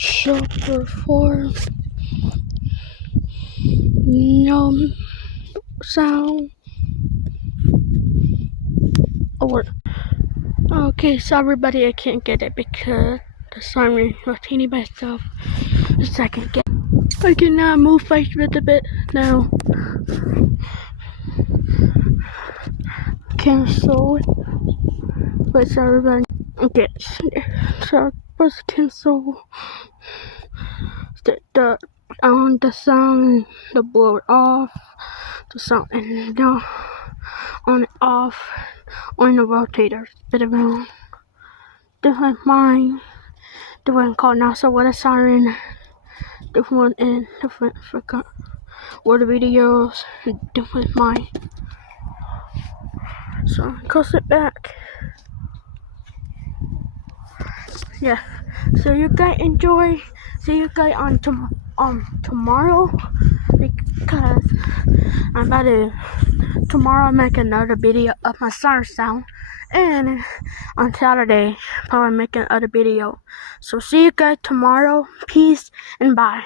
Chapter 4. No sound. Okay, so everybody, I can't get it because the siren was teeny by itself. A second, I can now move my foot a bit now. Cancel. Wait, so everybody. Okay, so let's cancel the sound, the board off, the sound and on and off, on the rotator, spit around. Different mine, different call now. So what a siren, different and different forgot. What the videos, different mine. So close it back. Yeah. So you guys enjoy. See you guys on tomorrow, because I'm about to tomorrow make another video of my siren sound, and on Saturday probably make another video. So see you guys tomorrow. Peace and bye.